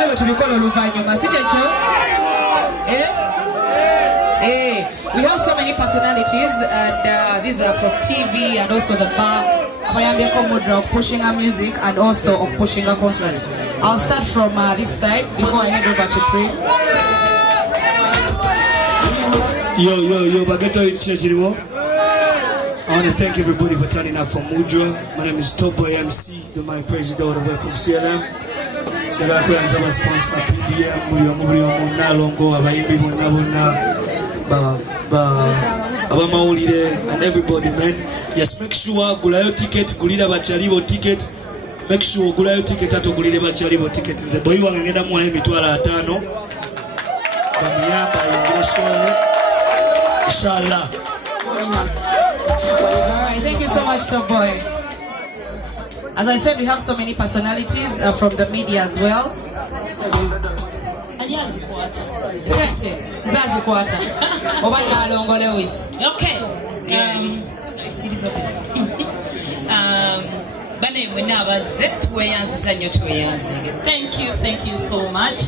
We have so many personalities, and these are from TV and also the bar. Bayambiako Mudra pushing our music and also pushing our concert. I'll start from this side before I head over to pray. Yo, Bageto Ichejiriwo. I want to thank everybody for turning up for Mudra. My name is Top Boy MC, the my president all the way from CLM. The guy who is our sponsor, PDM, Mulio Nalongo, Abayimbi Munabuna, Abamaulide, and everybody, man. Yes, make sure Gulayo ticket, Gulida Bachalibo ticket. Make sure Gulayo ticket at Gulida Bachalibo ticket. The boy who angeda mwa mitwala atano. Bamiyamba English inshallah. Alright, thank you so much, Top Boy. As I said, we have so many personalities from the media as well. Okay. It is okay. Thank you so much.